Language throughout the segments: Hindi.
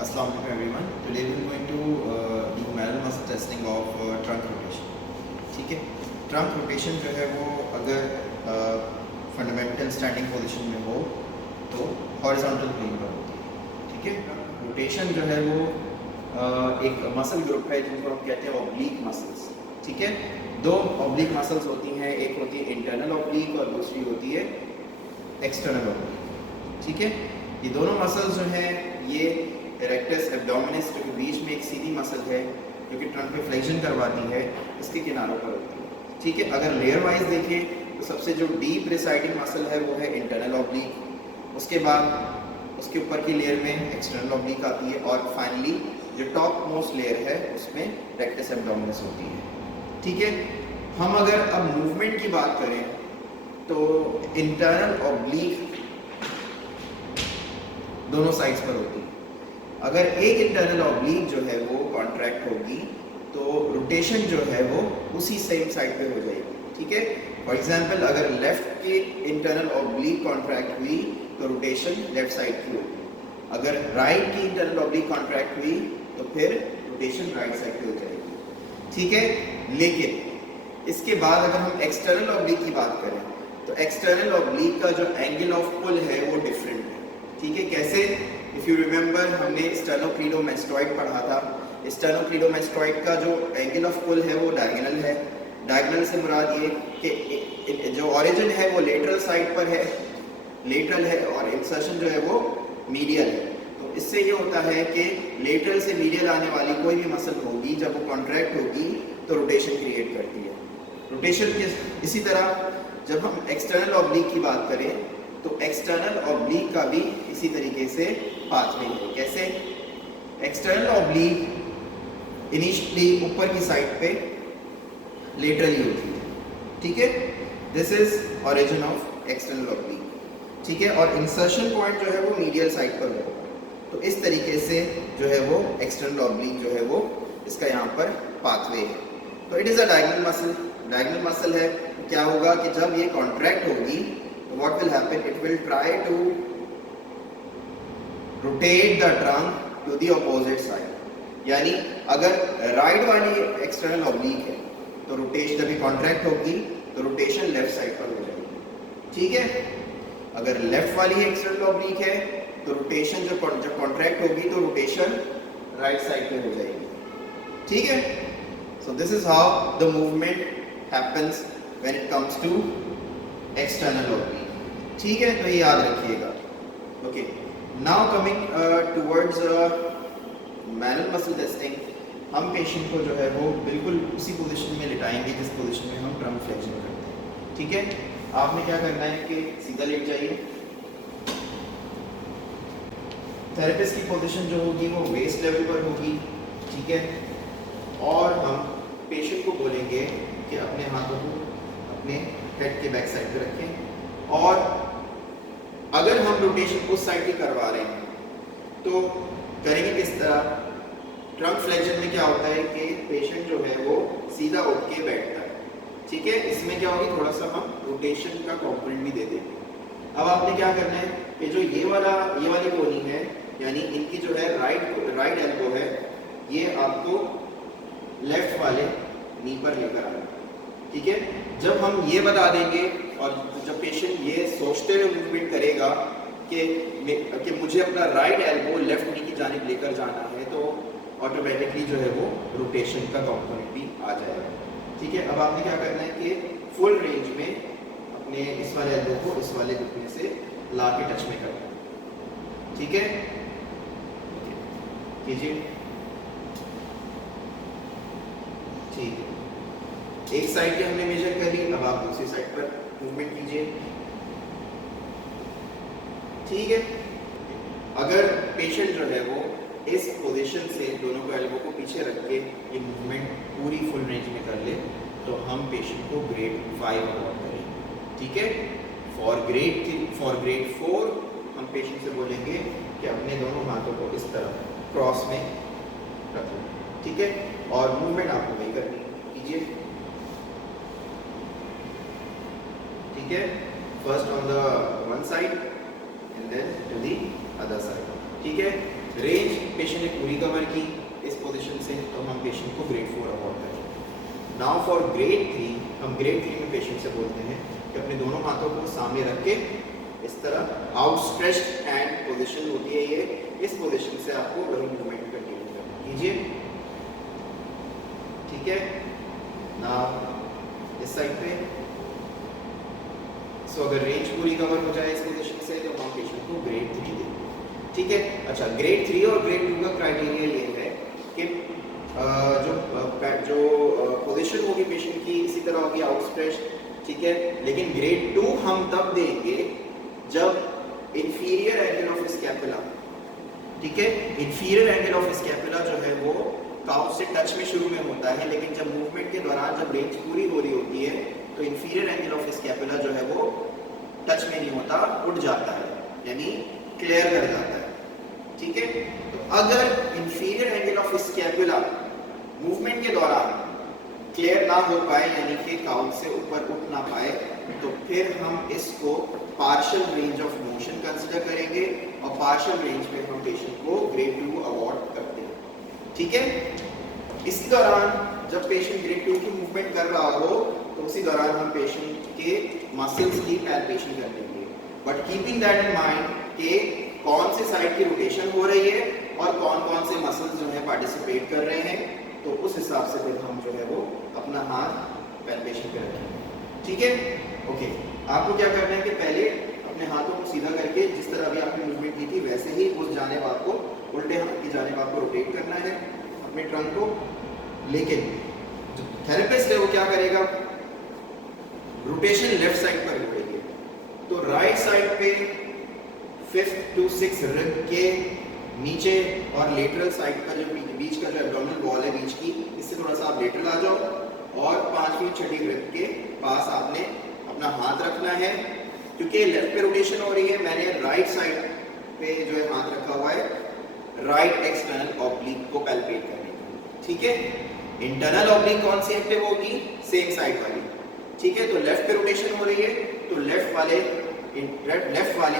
Assalamu alaikum everyone. Today we are going to do manual muscle testing of trunk rotation. ठीक है, ट्रंक रोटेशन जो है वो अगर फंडामेंटल स्टैंडिंग पोजीशन में हो तो हॉरिजॉन्टल प्लेन पर होती है। ठीक है, रोटेशन जो है वो एक मसल ग्रुप है जिनको हम कहते हैं ऑब्लिक मसल्स। ठीक है, दो ऑब्लिक मसल्स होती हैं, एक होती है इंटरनल ऑब्लिक और दूसरी होती है एक्सटर्नल ऑब्लिक। ठीक है, ये दोनों मसल्स जो हैं ये रेक्टस एब्डोमिनस जो कि बीच में एक सीधी मसल है जो कि ट्रंक में फ्लेक्शन करवाती है, इसके किनारों पर होती है। ठीक है, अगर लेयर वाइज देखें तो सबसे जो डीप रिसाइडिंग मसल है वो है इंटरनल ऑब्लिक, उसके बाद उसके ऊपर की लेयर में एक्सटर्नल ऑब्लिक आती है और फाइनली जो टॉप मोस्ट लेयर है उसमें रेक्टस एब्डोमिनस होती है। ठीक है, हम अगर अब मूवमेंट की बात करें तो इंटरनल ऑब्लिक दोनों साइड्स पर होती है। अगर एक इंटरनल ऑब्लिक जो है वो कॉन्ट्रैक्ट होगी तो रोटेशन जो है वो उसी सेम साइड पे हो जाएगी। ठीक है, फॉर एग्जांपल अगर लेफ्ट की इंटरनल ऑब्लिक कॉन्ट्रैक्ट हुई तो रोटेशन लेफ्ट साइड की होगी, अगर राइट की इंटरनल ऑब्लिक कॉन्ट्रैक्ट हुई तो फिर रोटेशन राइट साइड पे हो जाएगी। ठीक है, लेकिन इसके बाद अगर हम एक्सटर्नल ऑब्लिक की बात करें तो एक्सटर्नल ऑब्लिक का जो एंगल ऑफ पुल है वो डिफरेंट है। ठीक है, कैसे? इफ़ यू रिमेंबर हमने स्टेनोक्लीडोमेस्टॉइड पढ़ा था। स्टेनोक्लीडोमेस्टॉइड का जो एंगल ऑफ पुल है वो डायगोनल है। डायगोनल से मुराद ये कि जो ओरिजिन है वो लेटरल साइड पर है, लेटरल है, और इंसर्शन जो है वो मीडियल है। तो इससे ये होता है कि लेटरल से मीडियल आने वाली कोई भी मसल होगी जब वो कॉन्ट्रैक्ट होगी तो रोटेशन क्रिएट करती है। रोटेशन के इसी तरह जब हम एक्सटर्नल ऑब्लिक की बात करें तो एक्सटर्नल ऑब्लिक का भी इसी तरीके से पाथवे है। कैसे? एक्सटर्नल ऑब्लिक इनिशियली ऊपर की साइड पे लेटरली होती है। ठीक है, this is origin of external oblique. ठीक है, और इंसर्शन पॉइंट जो है वो मीडियल साइड पर होगा। तो इस तरीके से जो है वो एक्सटर्नल ऑब्लिक जो है वो इसका यहाँ पर पाथवे है। तो it is a diagonal muscle. Diagonal muscle है तो क्या होगा कि जब ये कॉन्ट्रैक्ट होगी what will happen, it will try to rotate the trunk to the opposite side। यानी अगर राइट वाली एक्सटर्नल ऑब्लिक है तो रोटेशन जब कॉन्ट्रैक्ट होगी तो रोटेशन लेफ्ट साइड पर हो जाएगी। ठीक है, अगर लेफ्ट वाली एक्सटर्नल ऑब्लिक है तो रोटेशन जब कॉन्ट्रैक्ट होगी तो रोटेशन राइट साइड पे हो जाएगी। ठीक है, so this is how the movement happens when it comes to external oblique. ठीक है, तो ये याद रखिएगा। Okay, now coming towards manual muscle testing, हम पेशेंट को जो है वो बिल्कुल उसी पोजीशन में लिटाएंगे जिस पोजीशन में हम ट्रंक फ्लेक्शन करते हैं। ठीक है, आपने क्या करना है कि सीधा लेट जाइए। थेरेपिस्ट की पोजीशन जो होगी वो वेस्ट लेवल पर होगी। ठीक है, और हम पेशेंट को बोलेंगे कि अपने हाथों को अपने हेड के बैक साइड पे रखें, और अगर हम रोटेशन उस साइड की करवा रहे हैं तो करेंगे किस तरह? ट्रंक फ्लेक्शन में क्या होता है कि पेशेंट जो है वो सीधा उठ के बैठता है। ठीक है, इसमें क्या होगी, थोड़ा सा हम रोटेशन का कॉम्पोनेंट भी दे देंगे। अब आपने क्या करना है कि जो ये वाली कोनी है, यानी इनकी जो है राइट एल्बो है, ये आपको लेफ्ट वाले नी पर लेकर आना। ठीक है, जब हम ये बता देंगे और जब पेशेंट ये सोचते हुए मूवमेंट करेगा कि मुझे अपना राइट एल्बो लेफ्ट नी की जानिब लेकर जाना है, तो ऑटोमेटिकली जो है वो रोटेशन का कंपोनेंट भी आ जाएगा। ठीक है, अब आपने क्या करना है कि फुल रेंज में अपने इस वाले एल्बो को इस वाले घुटने से ला के टच में करना है। ठीक है, कीजिए। ठीक है, एक साइड की हमने मेजर कर ली, अब आप दूसरी साइड पर मूवमेंट कीजिए। ठीक है, अगर पेशेंट जो है वो इस पोजीशन से दोनों को एल्बो को पीछे रख के ये मूवमेंट पूरी फुल रेंज में कर ले तो हम पेशेंट को ग्रेड 5 अवार्ड करेंगे। ठीक है, फॉर ग्रेड 4 हम पेशेंट से बोलेंगे कि अपने दोनों हाथों को इस तरह क्रॉस में रखो। ठीक है, और मूवमेंट आपको वही करनी कीजिए। ठीक है, first on the one side and then to the other side. ठीक है, रेंज पेशेंट ने पूरी कवर की इस पोजीशन से, तो हम पेशेंट को ग्रेड 4 अवॉर्ड करेंगे। नाउ फॉर ग्रेड 3, हम ग्रेड 3 में पेशेंट से बोलते हैं कि अपने दोनों हाथों को सामने रख के इस तरह आउटस्ट्रेच्ड हैंड पोजीशन होती है ये, इस पोजीशन से आपको वही मूवमेंट कंटिन्यू करना कीजिए, ठीक है। नाउ इस साइड पे सो अगर रेंज पूरी कवर हो जाए इस पोजीशन से तो हम पेशेंट को ग्रेड 3 देंगे, ठीक है। अच्छा, ग्रेड 3 और ग्रेड 2 का क्राइटेरिया ये है कि जो पोजीशन होगी पेशेंट की इसी तरह होगी आउटस्ट्रेच्ड, ठीक है। लेकिन ग्रेड 2 हम तब देंगे जब इंफीरियर एंगल ऑफ स्कैपुला, ठीक है, इंफीरियर एंगल ऑफ स्कैपुला जो है वो काउच से टच में शुरू में होता है, लेकिन जब मूवमेंट के दौरान जब रेंज पूरी हो रही होती है तो इंफीरियर एंगल ऑफ स्कैपुला जो है वो टच में नहीं होता, उठ जाता है, यानी क्लियर कर जाता है, ठीक है। तो अगर inferior angle of scapula movement के दौरान क्लियर ना हो पाए, यानी कि काउच से ऊपर उठ ना पाए, तो फिर हम इसको partial range of motion consider करेंगे और पार्शियल रेंज पे हम पेशेंट को ग्रेड 2 अवॉर्ड करते हैं, ठीक है। इसी दौरान जब पेशेंट ग्रेड 2 की मूवमेंट कर रहा हो तो उसी दौरान हम पेशेंट के मसल्स की पैल्पेशन कर लेंगे, but keeping that in mind कि कौन से साइड की रोटेशन हो रही है और कौन कौन से मसल्स जो है पार्टिसिपेट कर रहे हैं, तो उस हिसाब से फिर हम जो है वो अपना हाथ पैल्पेशन पे रखेंगे, ठीक है। ओके, आपको क्या करना है कि पहले अपने हाथों को सीधा करके जिस तरह अभी आपने मूवमेंट की थी वैसे ही उस जानिब आपको, उल्टे हाथ की जानिब आपको रोटेट करना है अपने ट्रंक को। लेकिन जो थेरेपिस्ट है वो क्या करेगा, रोटेशन लेफ्ट साइड पर करेगी, तो राइट साइड पे 5th to 6th रिब के नीचे और लेटरल साइड पर जो बीच का जो एब्डोमिनल वॉल है बीच की, इससे थोड़ा सा आप लेटरल आ जाओ और 5वीं 6वीं रिब के पास आपने अपना हाथ रखना है। क्योंकि लेफ्ट पे रोटेशन हो रही है, मैंने राइट साइड पे जो है हाथ रखा हुआ है राइट एक्सटर्नल ऑब्लिक को पैल्पेट करने के लिए, ठीक है। इंटरनल ऑब्लिक कौन सी एक्टिव होगी, सेम साइड वाली, ठीक है। तो लेफ्ट पे रोटेशन हो रही है तो लेफ्ट वाली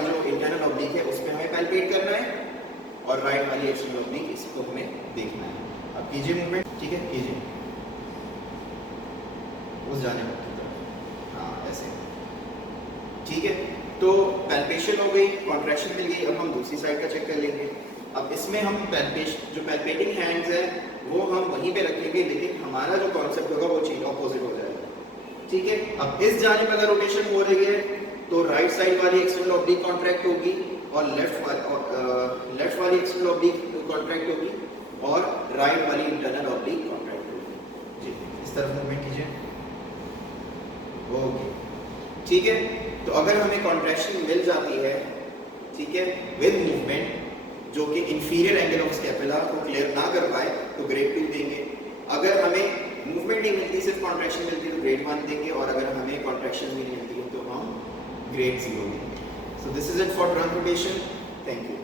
जो इंटरनल ऑब्लिक है उस पे हमें पैल्पेट करना है और राइट वाली एक्सटर्नल ऑब्लिक इसको हमें देखना है। अब कीजिए मूवमेंट, ठीक है, कीजिए उस जाने पर, हाँ ऐसे, ठीक है। तो पैल्पेशन हो गई, कॉन्ट्रैक्शन मिल गई। अब हम दूसरी साइड का चेक कर लेंगे। अब इसमें हम जो पैल्पेटिंग हैंड्स है वो हम वहीं पे रखेंगे, लेकिन हमारा जो कॉन्सेप्ट होगा वो चीज ऑपोजिट हो जाएगा, ठीक है। अब इस जानिब अगर रोटेशन हो रही है तो राइट साइड वाली एक्सटर्नल ऑब्लिक कॉन्ट्रैक्ट होगी और लेफ्ट वाली एक्सटर्नल ऑब्लिक कॉन्ट्रैक्ट होगी और राइट वाली इंटरनल ऑब्लिक कॉन्ट्रैक्ट होगी जी। इस तरफ मूवमेंट कीजिए, ओके, ठीक है। तो अगर हमें कॉन्ट्रैक्शन मिल जाती है, ठीक है, विद मूवमेंट जो कि इंफीरियर एंगल ऑफ स्कैपुला को क्लियर ना कर पाए तो ग्रेड 2 देंगे। अगर हमें मूवमेंट नहीं मिलती, सिर्फ कॉन्ट्रैक्शन मिलती है तो ग्रेड 1 देंगे, और अगर हमें कॉन्ट्रैक्शन भी नहीं मिलती है तो हम ग्रेड 0 देंगे। सो this is it for trunk rotation. Thank you.